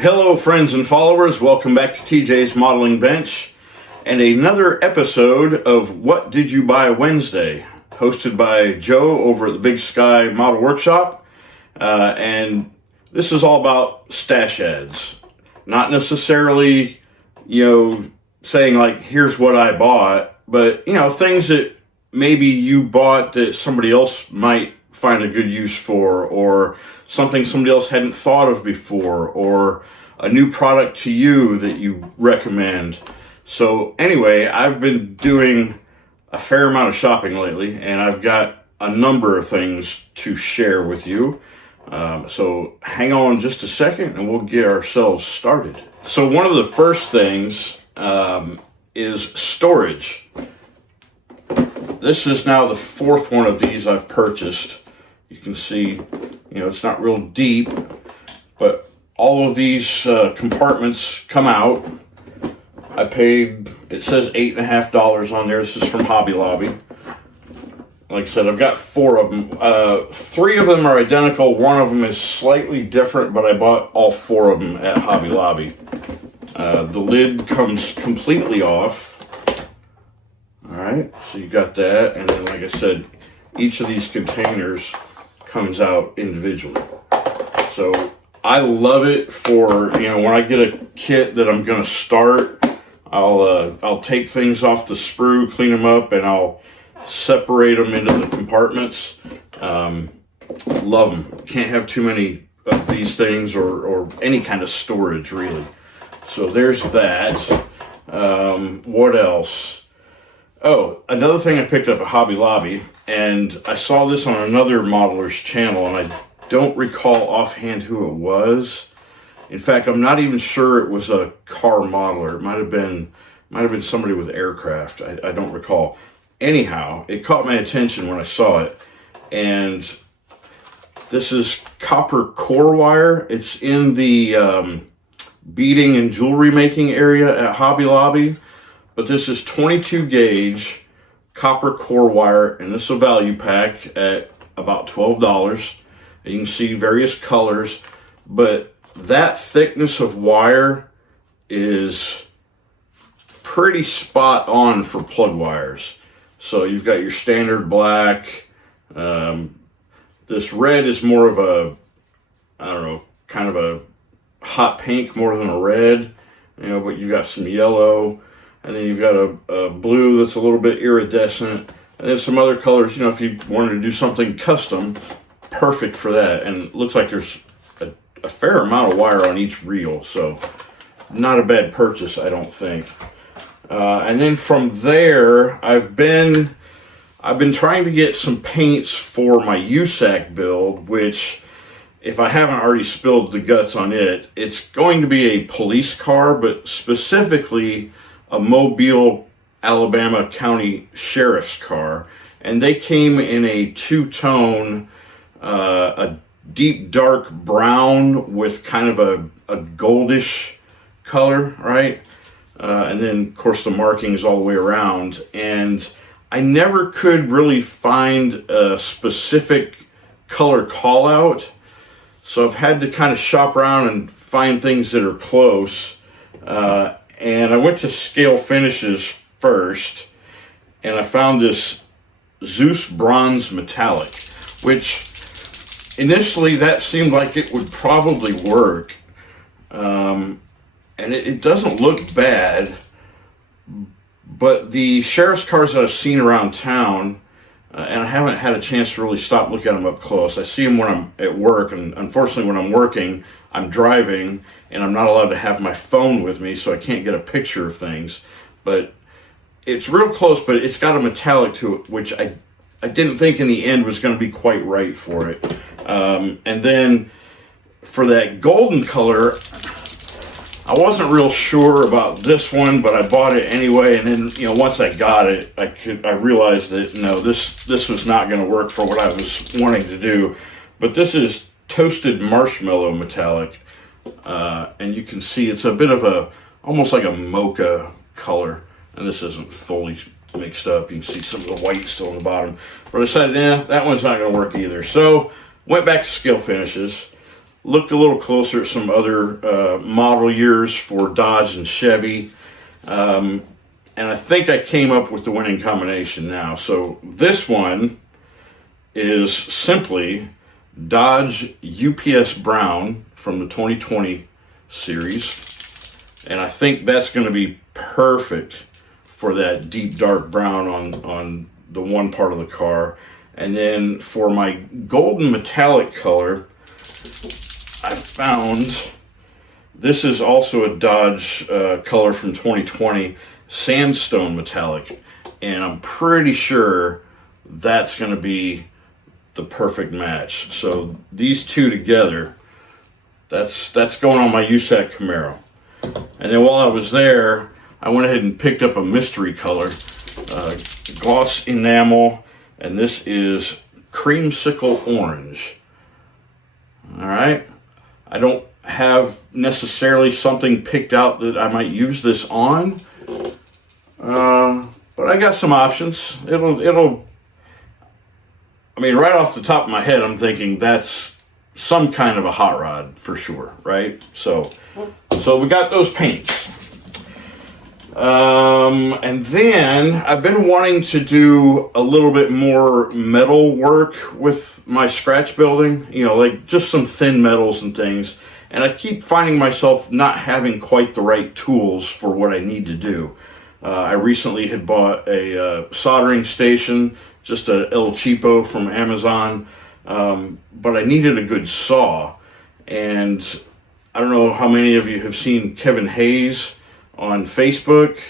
Hello friends and followers, welcome back to TJ's Modeling Bench and another episode of What Did You Buy Wednesday, hosted by Joe over at the Big Sky Model Workshop. And this is all about stash ads, not necessarily, saying like, here's what I bought, but, things that maybe you bought that somebody else might find a good use for, or something somebody else hadn't thought of before, or a new product to you that you recommend. So anyway, I've been doing a fair amount of shopping lately, and I've got a number of things to share with you. So hang on just a second and we'll get ourselves started. So one of the first things is storage. This is now the fourth one of these I've purchased. You can see, it's not real deep, but all of these compartments come out. I paid, it says $8.50 on there. This is from Hobby Lobby. Like I said, I've got four of them. Three of them are identical. One of them is slightly different, but I bought all four of them at Hobby Lobby. The lid comes completely off. All right, so you got that. And then, like I said, each of these containers comes out individually. So I love it for, when I get a kit that I'm going to start, I'll take things off the sprue, clean them up, and I'll separate them into the compartments. Love them. Can't have too many of these things or any kind of storage, really. So there's that. What else? Oh, another thing I picked up at Hobby Lobby, and I saw this on another modeler's channel, and I don't recall offhand who it was. In fact, I'm not even sure it was a car modeler. It might have been somebody with aircraft. I don't recall. Anyhow, it caught my attention when I saw it, and this is copper core wire. It's in the beading and jewelry making area at Hobby Lobby. But this is 22 gauge copper core wire, and this is a value pack at about $12. And you can see various colors, but that thickness of wire is pretty spot on for plug wires. So you've got your standard black. This red is more of a, kind of a hot pink more than a red, but you've got some yellow. And then you've got a blue that's a little bit iridescent. And then some other colors, if you wanted to do something custom, perfect for that. And it looks like there's a fair amount of wire on each reel. So not a bad purchase, I don't think. And then from there, I've been trying to get some paints for my USAC build, which, if I haven't already spilled the guts on it, it's going to be a police car, but specifically a Mobile, Alabama County Sheriff's car. And they came in a two-tone, a deep dark brown with kind of a goldish color, right? And then, of course, the markings all the way around. And I never could really find a specific color call-out. So I've had to kind of shop around and find things that are close. And I went to Scale Finishes first, and I found this Zeus Bronze Metallic, which initially that seemed like it would probably work. And it doesn't look bad, but the sheriff's cars that I've seen around town, and I haven't had a chance to really stop and look at them up close. I see them when I'm at work, and unfortunately when I'm working, I'm driving, and I'm not allowed to have my phone with me, so I can't get a picture of things. But it's real close, but it's got a metallic to it, which I didn't think in the end was going to be quite right for it. And then for that golden color, I wasn't real sure about this one, but I bought it anyway. And then, once I got it, I realized that no, this was not going to work for what I was wanting to do. But this is Toasted Marshmallow Metallic, and you can see it's a bit of almost like a mocha color. And this isn't fully mixed up. You can see some of the white still on the bottom. But I decided, that one's not going to work either. So went back to Scale Finishes. looked a little closer at some other model years for Dodge and Chevy, and I think I came up with the winning combination now. So this one is simply Dodge UPS Brown from the 2020 series, and I think that's going to be perfect for that deep dark brown on the one part of the car. And then for my golden metallic color, I found, this is also a Dodge color from 2020, sandstone metallic, and I'm pretty sure that's going to be the perfect match. So these two together, that's going on my USAC Camaro. And then while I was there, I went ahead and picked up a mystery color, gloss enamel, and this is creamsicle orange. All right, I don't have necessarily something picked out that I might use this on, but I got some options. I mean, right off the top of my head, I'm thinking that's some kind of a hot rod for sure, right? So we got those paints. And then I've been wanting to do a little bit more metal work with my scratch building, like just some thin metals and things. And I keep finding myself not having quite the right tools for what I need to do. I recently had bought a soldering station, just a El Cheapo from Amazon, but I needed a good saw. And I don't know how many of you have seen Kevin Hayes on Facebook.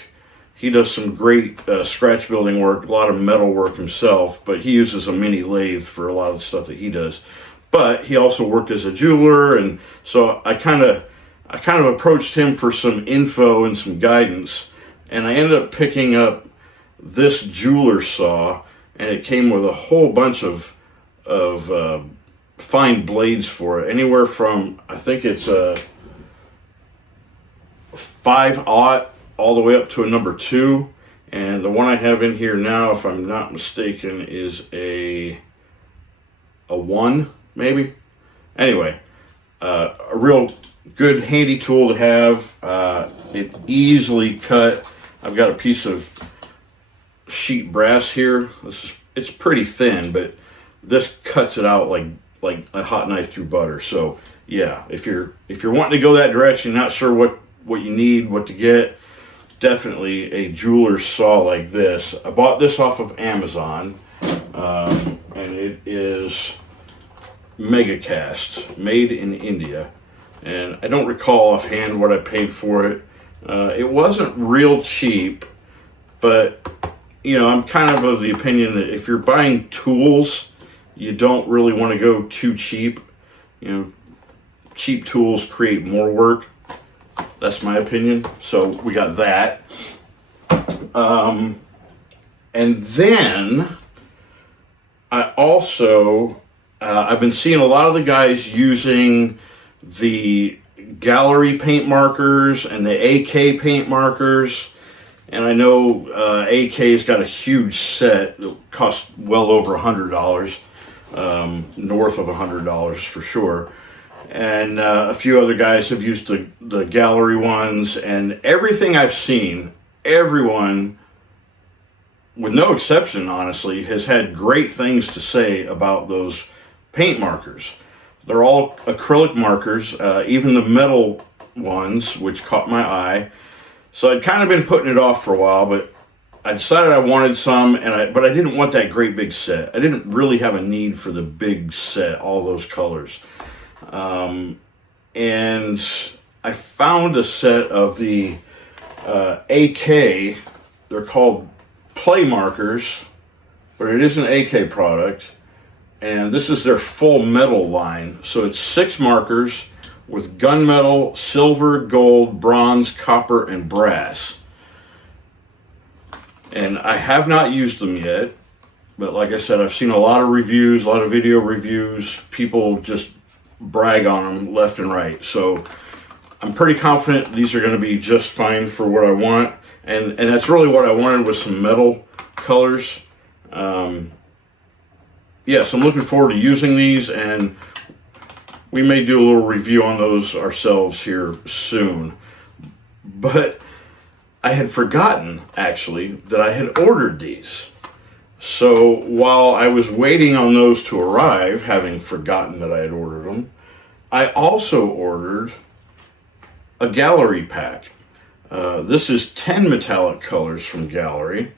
He does some great scratch building work, a lot of metal work himself, but he uses a mini lathe for a lot of the stuff that he does. But he also worked as a jeweler, and so I kind of approached him for some info and some guidance, and I ended up picking up this jeweler saw, and it came with a whole bunch of fine blades for it, anywhere from, I think it's a 5/0 all the way up to a number 2, and the one I have in here now, if I'm not mistaken, is a 1 maybe. Anyway, a real good handy tool to have. It easily cut. I've got a piece of sheet brass here. It's pretty thin, but this cuts it out like a hot knife through butter. So yeah, if you're wanting to go that direction, not sure what you need, what to get, definitely a jeweler's saw like this. I bought this off of Amazon, and it is Mega Cast, made in India. And I don't recall offhand what I paid for it. It wasn't real cheap, but I'm kind of the opinion that if you're buying tools, you don't really want to go too cheap. Cheap tools create more work. That's my opinion. So we got that. And then I also, I've been seeing a lot of the guys using the Gaahleri paint markers and the AK paint markers. And I know AK's got a huge set that costs well over $100, north of $100 for sure. And a few other guys have used the Gaahleri ones, and everything I've seen, everyone, with no exception, honestly, has had great things to say about those paint markers. They're all acrylic markers, even the metal ones, which caught my eye. So I'd kind of been putting it off for a while, but I decided I wanted some, but I didn't want that great big set. I didn't really have a need for the big set, all those colors. And I found a set of the AK. They're called play markers, but it is an AK product. And this is their full metal line. So it's 6 markers with gunmetal, silver, gold, bronze, copper, and brass. And I have not used them yet, but like I said, I've seen a lot of reviews, a lot of video reviews. People just brag on them left and right. So I'm pretty confident these are going to be just fine for what I want. And that's really what I wanted, with some metal colors. Yeah, so I'm looking forward to using these, and we may do a little review on those ourselves here soon. But I had forgotten, actually, that I had ordered these. So while I was waiting on those to arrive, having forgotten that I had ordered them, I also ordered a Gaahleri pack. This is 10 metallic colors from Gaahleri,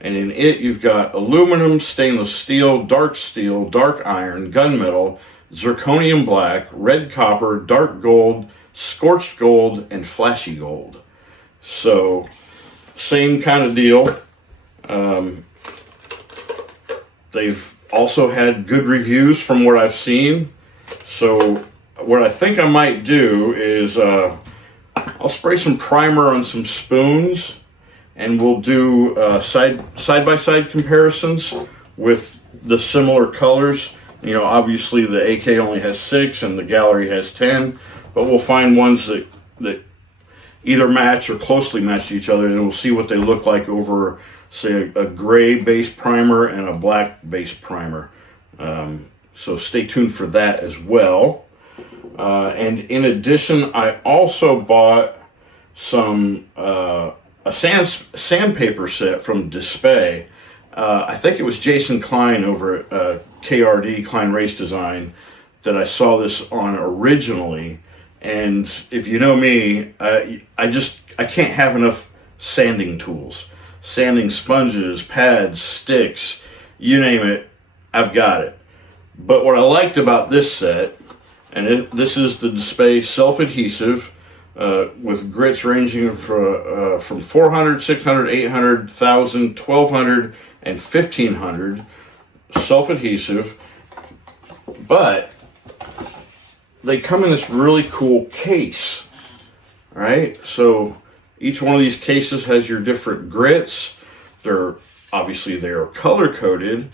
and in it you've got aluminum, stainless steel, dark iron, gunmetal, zirconium black, red copper, dark gold, scorched gold, and flashy gold. So, same kind of deal. They've also had good reviews from what I've seen. So, what I think I might do is I'll spray some primer on some spoons, and we'll do side-by-side comparisons with the similar colors. You know, obviously the AK only has 6 and the Gaahleri has 10, but we'll find ones that either match or closely match each other, and we'll see what they look like over, say, a gray base primer and a black base primer. So stay tuned for that as well. And in addition, I also bought some a sandpaper set from Display. I think it was Jason Klein over at KRD, Klein Race Design, that I saw this on originally. And if you know me, I can't have enough sanding tools. Sanding sponges, pads, sticks, you name it, I've got it. But what I liked about this set, and this is the Display self-adhesive with grits ranging from 400, 600, 800, 1000, 1200, and 1500 self-adhesive. But they come in this really cool case, right? So each one of these cases has your different grits. They are color coded,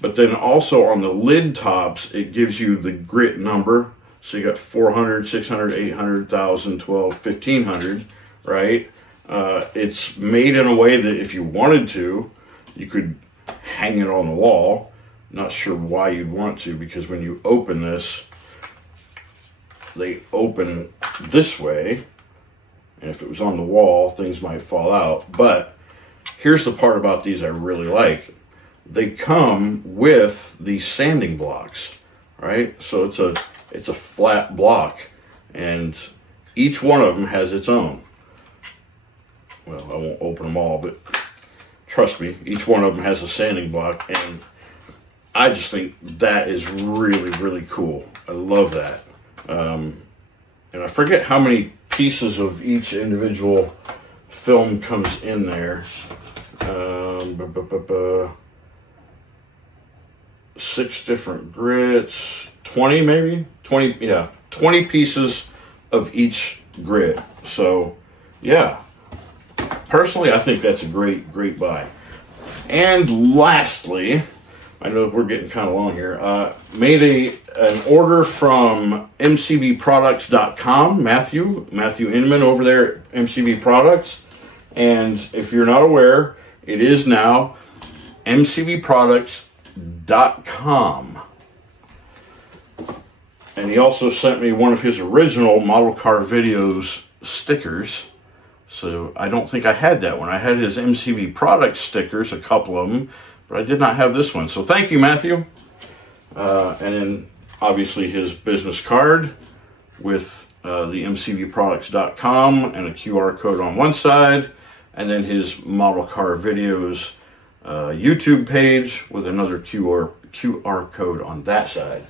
but then also on the lid tops, it gives you the grit number. So you got 400, 600, 800, 1000, 12, 1500, right? It's made in a way that if you wanted to, you could hang it on the wall. Not sure why you'd want to, because when you open this, they open this way, and if it was on the wall, things might fall out. But here's the part about these I really like. They come with these sanding blocks, right? So it's a flat block, and each one of them has its own. Well, I won't open them all, but trust me, each one of them has a sanding block, and I just think that is really, really cool. I love that. And I forget how many pieces of each individual film comes in there. 6 different grits, 20 maybe? 20, yeah, 20 pieces of each grit. So, yeah, personally, I think that's a great buy. And lastly, I know we're getting kind of long here, made an order from mcvproducts.com, Matthew Inman over there at MCV Products. And if you're not aware, it is now mcvproducts.com. And he also sent me one of his original model car videos stickers. So I don't think I had that one. I had his MCV Products stickers, a couple of them, but I did not have this one. So thank you, Matthew. And then obviously his business card with the mcvproducts.com and a QR code on one side, and then his model car videos YouTube page with another QR code on that side.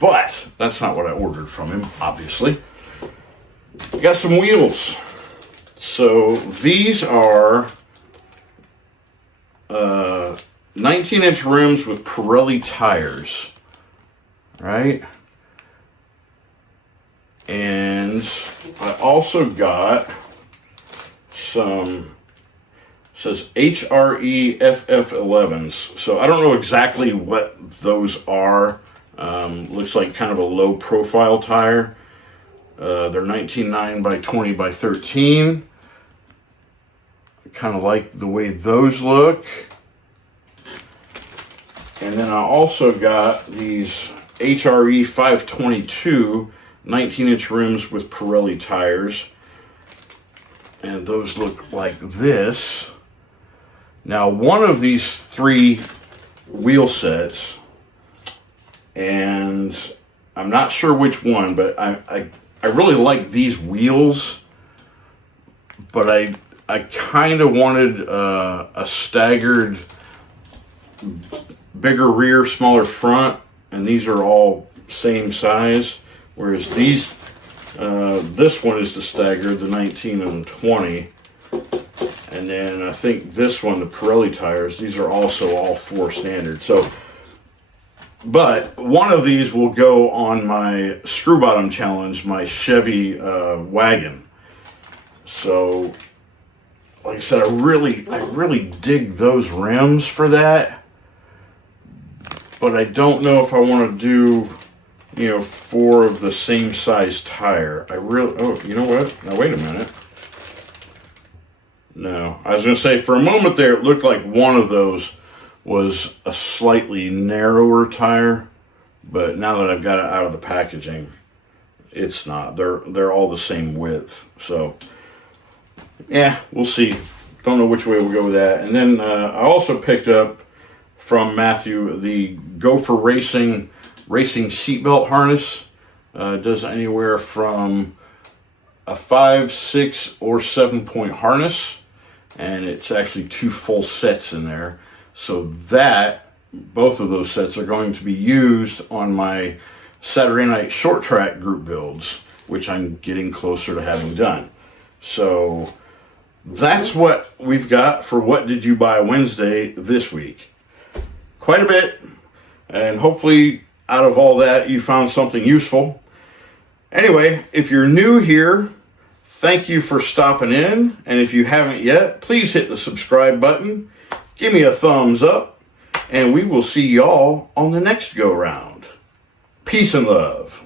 But that's not what I ordered from him, obviously. I got some wheels. So these are 19-inch rims with Pirelli tires, right? And I also got some, says HREFF11s. So I don't know exactly what those are. Looks like kind of a low profile tire. They're 19.9 by 20 by 13. I kind of like the way those look. And then I also got these HRE 522 19-inch rims with Pirelli tires. And those look like this. Now, one of these 3 wheel sets, and I'm not sure which one, but I really like these wheels, but I kind of wanted a staggered, bigger rear, smaller front, and these are all same size, whereas these, this one is the staggered, the 19 and the 20, and then I think this one, the Pirelli tires, these are also all 4 standard. So, but one of these will go on my screw bottom challenge, my Chevy wagon. So, like I said, I really dig those rims for that. But I don't know if I want to do, 4 of the same size tire. Oh, you know what? Now wait a minute. No, I was going to say, for a moment there, it looked like one of those was a slightly narrower tire, but now that I've got it out of the packaging, it's not. They're all the same width. So, yeah, we'll see. Don't know which way we'll go with that. And then I also picked up from Matthew the Gopher Racing seatbelt harness. Does anywhere from a 5, 6, or 7-point harness, and it's actually 2 full sets in there. So both of those sets are going to be used on my Saturday night short track group builds, which I'm getting closer to having done. So that's what we've got for What Did You Buy Wednesday this week. Quite a bit, and hopefully out of all that you found something useful. Anyway, if you're new here, thank you for stopping in, and if you haven't yet, please hit the subscribe button, give me a thumbs up, and we will see y'all on the next go round. Peace and love.